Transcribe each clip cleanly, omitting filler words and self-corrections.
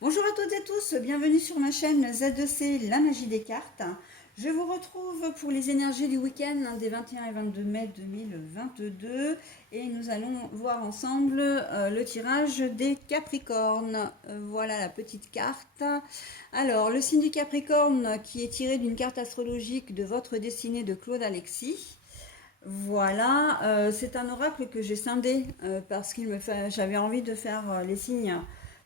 Bonjour à toutes et tous, bienvenue sur ma chaîne Z2C, la magie des cartes. Je vous retrouve pour les énergies du week-end des 21 et 22 mai 2022 et nous allons voir ensemble le tirage des Capricornes. Voilà la petite carte. Alors, le signe du Capricorne qui est tiré d'une carte astrologique de votre destinée de Claude Alexis. Voilà, c'est un oracle que j'ai scindé parce qu'il me fait, j'avais envie de faire les signes,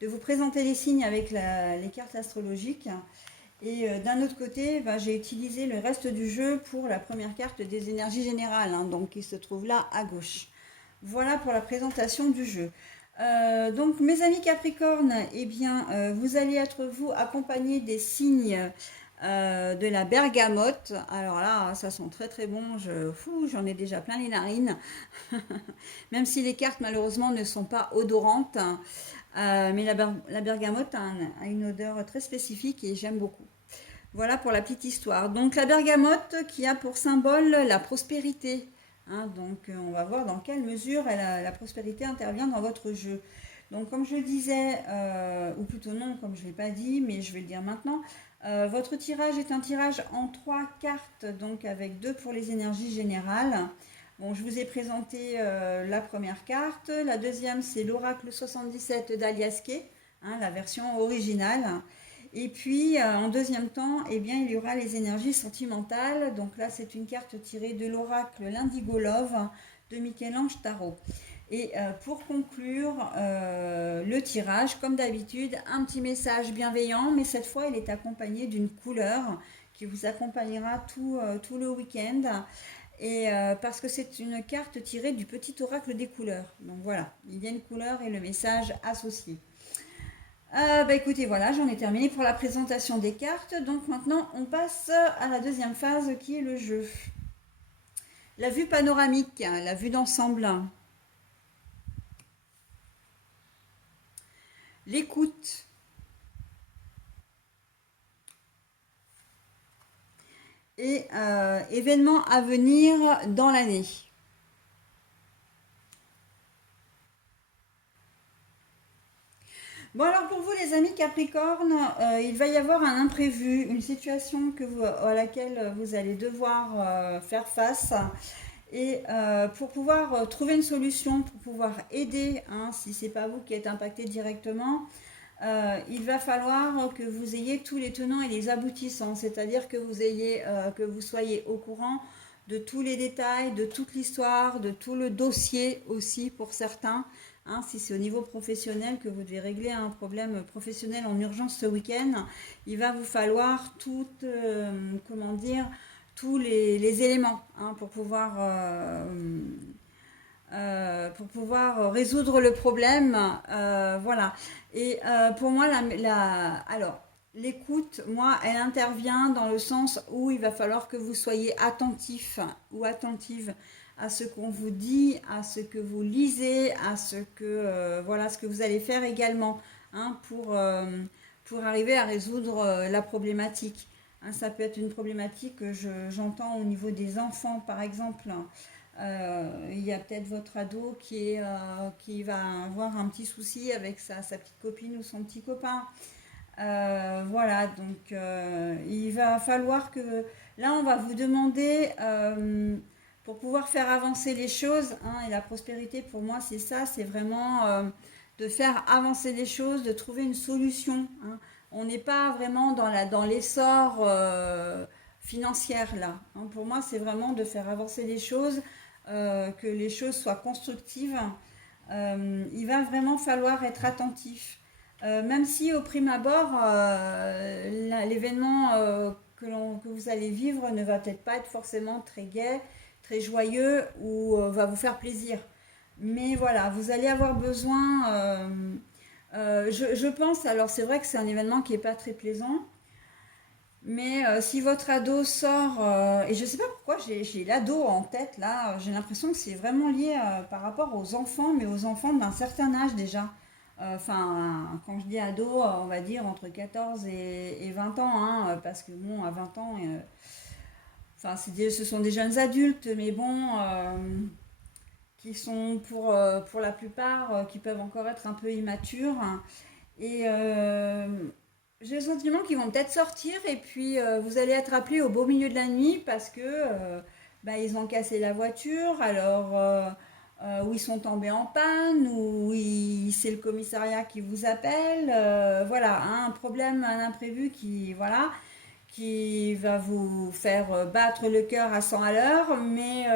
de vous présenter les signes avec les cartes astrologiques. Et d'un autre côté, j'ai utilisé le reste du jeu pour la première carte des énergies générales, hein, donc qui se trouve là à gauche. Voilà pour la présentation du jeu. Donc mes amis Capricorne, eh bien, vous allez être vous accompagnés des signes de la bergamote. Alors là, ça sent très très bon. J'en ai déjà plein les narines. Même si les cartes malheureusement ne sont pas odorantes, mais la bergamote a une odeur très spécifique et j'aime beaucoup. Voilà pour la petite histoire. Donc la bergamote qui a pour symbole la prospérité. Hein, donc on va voir dans quelle mesure la prospérité intervient dans votre jeu. Donc comme je le disais, ou plutôt non, comme je ne l'ai pas dit, mais je vais le dire maintenant, votre tirage est un tirage en 3 cartes, donc avec 2 pour les énergies générales. Bon, je vous ai présenté la première carte. La deuxième, c'est l'oracle 77 d'Aliasqué, hein, la version originale. Et puis, en deuxième temps, eh bien, il y aura les énergies sentimentales. Donc là, c'est une carte tirée de l'oracle l'Indigo Love de Michel-Ange Tarot. Et pour conclure le tirage, comme d'habitude, un petit message bienveillant, mais cette fois, il est accompagné d'une couleur qui vous accompagnera tout le week-end. Et parce que c'est une carte tirée du petit oracle des couleurs. Donc voilà, il y a une couleur et le message associé. Écoutez, voilà, j'en ai terminé pour la présentation des cartes. Donc maintenant, on passe à la deuxième phase qui est le jeu. La vue panoramique, la vue d'ensemble, l'écoute et événements à venir dans l'année. Bon alors pour vous les amis Capricorne, il va y avoir un imprévu, une situation à laquelle vous allez devoir faire face. Et pour pouvoir trouver une solution, pour pouvoir aider, hein, si ce n'est pas vous qui êtes impacté directement, il va falloir que vous ayez tous les tenants et les aboutissants, c'est-à-dire que vous soyez au courant de tous les détails, de toute l'histoire, de tout le dossier aussi pour certains. Hein, si c'est au niveau professionnel que vous devez régler un problème professionnel en urgence ce week-end, il va vous falloir comment dire, tous les éléments, hein, pour pouvoir résoudre le problème. Voilà. Et pour moi, alors, l'écoute, moi, elle intervient dans le sens où il va falloir que vous soyez attentif ou attentive à ce qu'on vous dit, à ce que vous lisez, à voilà, ce que vous allez faire également, hein, pour arriver à résoudre la problématique. Hein, ça peut être une problématique que j'entends au niveau des enfants, par exemple. Il y a peut-être votre ado qui va avoir un petit souci avec sa petite copine ou son petit copain. Voilà, donc il va falloir que... Là, on va vous demander, pour pouvoir faire avancer les choses, hein, et la prospérité pour moi, c'est ça, c'est vraiment de faire avancer les choses, de trouver une solution. Hein. On n'est pas vraiment dans l'essor financière là. Hein. Pour moi, c'est vraiment de faire avancer les choses, que les choses soient constructives. Il va vraiment falloir être attentif. Même si au prime abord, l'événement que vous allez vivre ne va peut-être pas être forcément très gai, très joyeux ou va vous faire plaisir. Mais voilà, vous allez avoir besoin, je pense, alors c'est vrai que c'est un événement qui n'est pas très plaisant, mais si votre ado sort, et je ne sais pas pourquoi j'ai l'ado en tête là, j'ai l'impression que c'est vraiment lié par rapport aux enfants, mais aux enfants d'un certain âge déjà. Enfin, quand je dis ado, on va dire entre 14 et 20 ans, hein, parce que bon, à 20 ans, enfin, ce sont des jeunes adultes, mais bon, qui sont pour la plupart, qui peuvent encore être un peu immatures. Et j'ai le sentiment qu'ils vont peut-être sortir et puis vous allez être appelé au beau milieu de la nuit parce que bah, ils ont cassé la voiture, alors ou ils sont tombés en panne, c'est le commissariat qui vous appelle, voilà, hein, un problème, un imprévu qui, voilà, qui va vous faire battre le cœur à 100 à l'heure, mais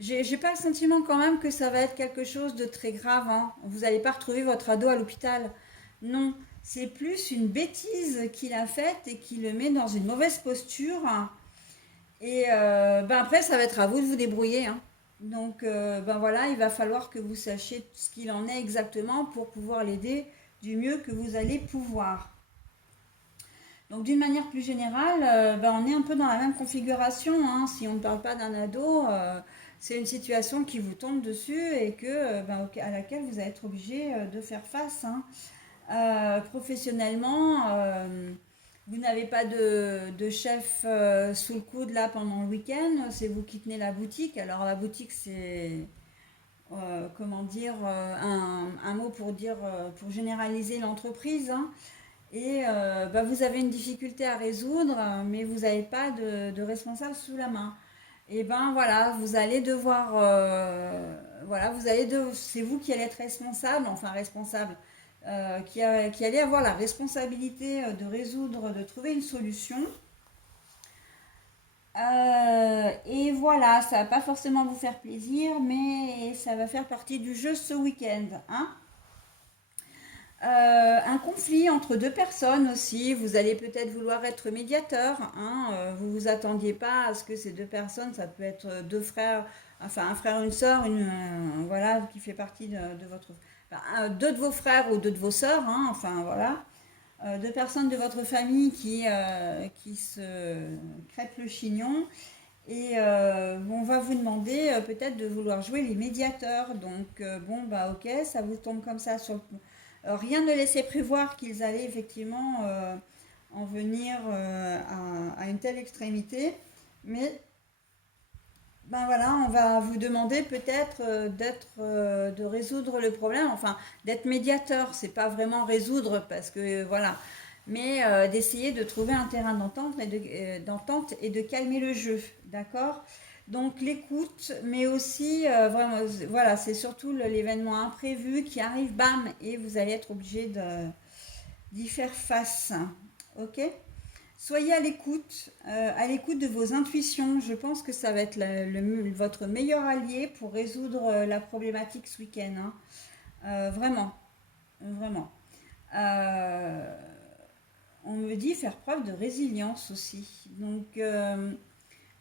j'ai pas le sentiment quand même que ça va être quelque chose de très grave, hein. Vous n'allez pas retrouver votre ado à l'hôpital. Non, c'est plus une bêtise qu'il a faite et qui le met dans une mauvaise posture. Et ben après, ça va être à vous de vous débrouiller, hein. Donc, ben voilà, il va falloir que vous sachiez ce qu'il en est exactement pour pouvoir l'aider du mieux que vous allez pouvoir. Donc d'une manière plus générale, ben, on est un peu dans la même configuration, hein. Si on ne parle pas d'un ado, c'est une situation qui vous tombe dessus et ben, à laquelle vous allez être obligé de faire face, hein. Professionnellement, vous n'avez pas de chef sous le coude là pendant le week-end, c'est vous qui tenez la boutique. Alors la boutique, c'est comment dire, un mot pour dire, pour généraliser l'entreprise, hein. Et bah, vous avez une difficulté à résoudre, mais vous n'avez pas de responsable sous la main. Et ben voilà, vous allez devoir, voilà, c'est vous qui allez être responsable, enfin responsable, qui allez avoir la responsabilité de résoudre, de trouver une solution. Et voilà, ça va pas forcément vous faire plaisir, mais ça va faire partie du jeu ce week-end, hein. Un conflit entre deux personnes aussi, vous allez peut-être vouloir être médiateur, hein, vous vous attendiez pas à ce que ces deux personnes, ça peut être deux frères, enfin un frère, une sœur, voilà, qui fait partie de votre, enfin, deux de vos frères ou deux de vos sœurs, hein, enfin voilà, deux personnes de votre famille qui se crêpent le chignon. Et on va vous demander peut-être de vouloir jouer les médiateurs. Donc, bon, bah ok, ça vous tombe comme ça sur le... rien ne laissait prévoir qu'ils allaient effectivement en venir à une telle extrémité. Mais, ben voilà, on va vous demander peut-être de résoudre le problème. Enfin, d'être médiateur, c'est pas vraiment résoudre parce que voilà. Mais d'essayer de trouver un terrain d'entente et de calmer le jeu, d'accord? Donc l'écoute, mais aussi vraiment, voilà, c'est surtout l'événement imprévu qui arrive, bam, et vous allez être obligé d'y faire face, ok? Soyez à l'écoute de vos intuitions. Je pense que ça va être votre meilleur allié pour résoudre la problématique ce week-end, hein. Vraiment, vraiment. Euh, on me dit faire preuve de résilience aussi. Donc,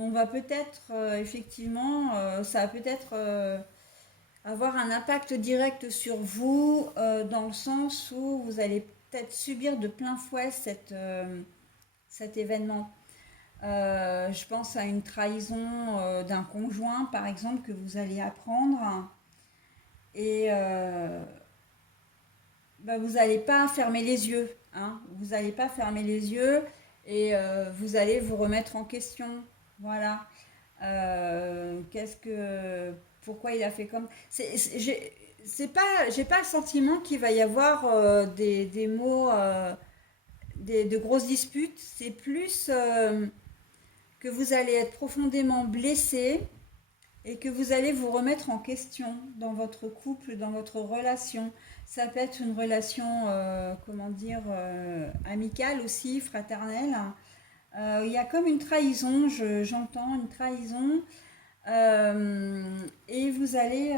on va peut-être, effectivement, ça va peut-être avoir un impact direct sur vous, dans le sens où vous allez peut-être subir de plein fouet cet événement. Je pense à une trahison d'un conjoint, par exemple, que vous allez apprendre. Et bah, vous n'allez pas fermer les yeux, hein. Vous n'allez pas fermer les yeux et vous allez vous remettre en question. Voilà. Pourquoi il a fait comme... j'ai pas le sentiment qu'il va y avoir des mots, de grosses disputes. C'est plus que vous allez être profondément blessé et que vous allez vous remettre en question dans votre couple, dans votre relation. Ça peut être une relation, comment dire, amicale aussi, fraternelle. Il y a comme une trahison, j'entends une trahison. Et vous allez,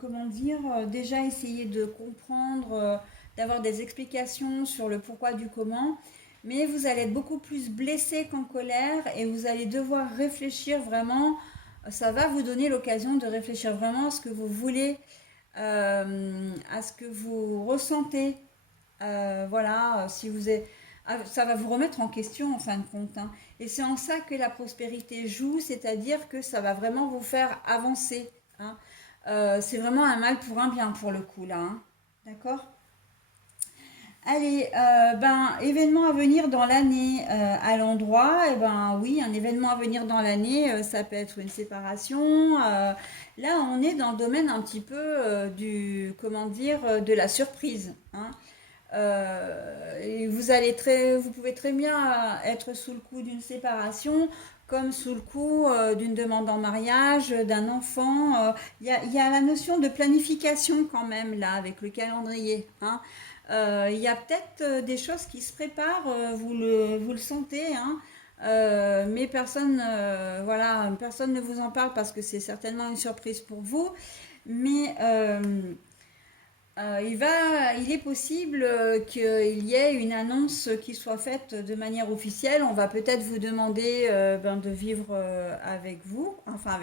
comment dire, déjà essayer de comprendre, d'avoir des explications sur le pourquoi du comment, mais vous allez être beaucoup plus blessé qu'en colère et vous allez devoir réfléchir vraiment. Ça va vous donner l'occasion de réfléchir vraiment à ce que vous voulez, à ce que vous ressentez. Voilà, si vous êtes, ça va vous remettre en question en fin de compte, hein. Et c'est en ça que la prospérité joue, c'est-à-dire que ça va vraiment vous faire avancer, hein. C'est vraiment un mal pour un bien pour le coup là, hein. D'accord? Allez, événement à venir dans l'année à l'endroit, et ben oui, un événement à venir dans l'année, ça peut être une séparation. Là, on est dans le domaine un petit peu comment dire, de la surprise, hein. Et vous pouvez très bien être sous le coup d'une séparation, comme sous le coup d'une demande en mariage, d'un enfant. Il y a la notion de planification quand même là avec le calendrier, hein. Il y a peut-être des choses qui se préparent, vous le sentez, hein. Mais voilà, personne ne vous en parle parce que c'est certainement une surprise pour vous. Mais il est possible qu'il y ait une annonce qui soit faite de manière officielle. On va peut-être vous demander de vivre avec vous, enfin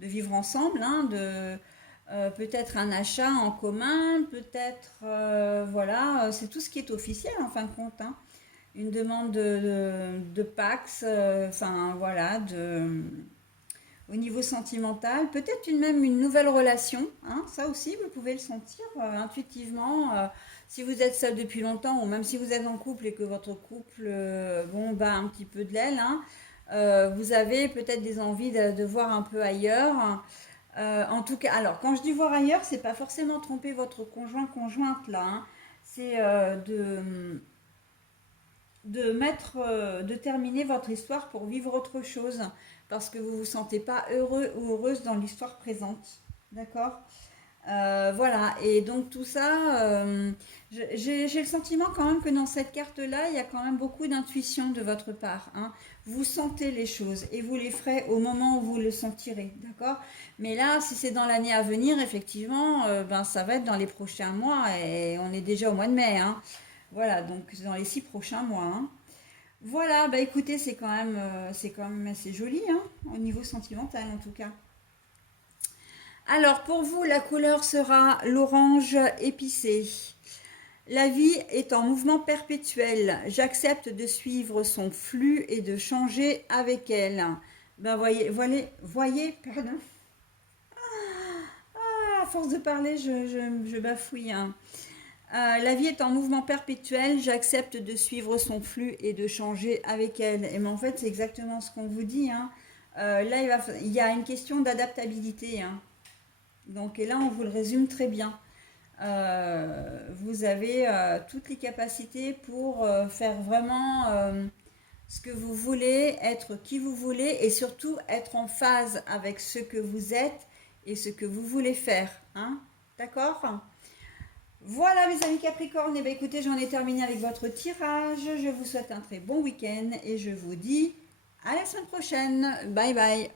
de vivre ensemble, hein, peut-être un achat en commun, peut-être, voilà, c'est tout ce qui est officiel en fin de compte, hein. Une demande de Pax, enfin voilà, au niveau sentimental, peut-être même une nouvelle relation, hein, ça aussi vous pouvez le sentir intuitivement. Si vous êtes seul depuis longtemps ou même si vous êtes en couple et que votre couple bat un petit peu de l'aile, hein, vous avez peut-être des envies de voir un peu ailleurs. En tout cas, alors quand je dis voir ailleurs, c'est pas forcément tromper votre conjointe là, hein. C'est de terminer votre histoire pour vivre autre chose, parce que vous vous sentez pas heureux ou heureuse dans l'histoire présente. D'accord. Voilà, et donc tout ça, j'ai le sentiment quand même que dans cette carte-là, il y a quand même beaucoup d'intuition de votre part, hein. Vous sentez les choses et vous les ferez au moment où vous le sentirez, d'accord? Mais là, si c'est dans l'année à venir, effectivement, ça va être dans les prochains mois et on est déjà au mois de mai, hein. Voilà, donc dans les 6 prochains mois, hein. Voilà, bah écoutez, c'est quand même assez joli, hein, au niveau sentimental en tout cas. Alors pour vous, la couleur sera l'orange épicé. La vie est en mouvement perpétuel. J'accepte de suivre son flux et de changer avec elle. Ben pardon. À force de parler, je bafouille, hein. La vie est en mouvement perpétuel. J'accepte de suivre son flux et de changer avec elle. Et mais en fait, c'est exactement ce qu'on vous dit, hein. Là, il y a une question d'adaptabilité, hein. Donc, et là, on vous le résume très bien. Vous avez toutes les capacités pour faire vraiment ce que vous voulez, être qui vous voulez et surtout être en phase avec ce que vous êtes et ce que vous voulez faire, hein. D'accord? Voilà mes amis Capricorne, et bien écoutez, j'en ai terminé avec votre tirage. Je vous souhaite un très bon week-end et je vous dis à la semaine prochaine. Bye bye.